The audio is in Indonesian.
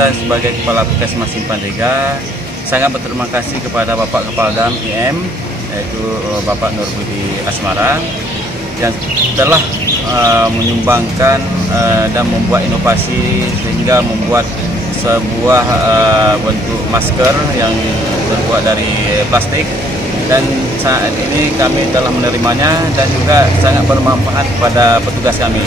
saya sebagai Kepala Puskesmas Simpang 3 sangat berterima kasih kepada Bapak Kepala Dam IM, yaitu Bapak Nur Budi Asmara, yang telah menyumbangkan dan membuat inovasi sehingga membuat sebuah bentuk masker yang terbuat dari plastik, dan saat ini kami telah menerimanya dan juga sangat bermanfaat kepada petugas kami.